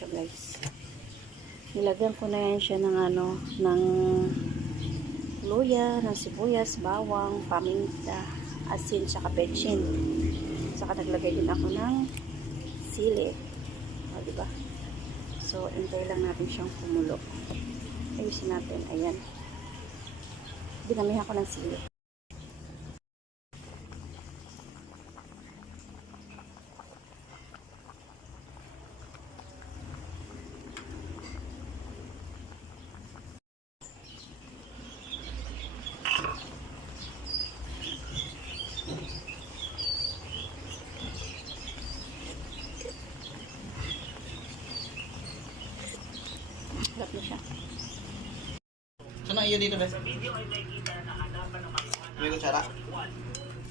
siya guys. Nilagyan ko na yan siya ng ng luya, ng sibuyas, bawang, paminta, asin, saka betchin. Saka naglagay din ako ng sili. O, diba? So, intay lang natin siyang kumulo. Ayusin natin. Ayan. Dinamihan ko ng sili. Harap na siya. Saan ang iyo dito, Bes? May kutsara?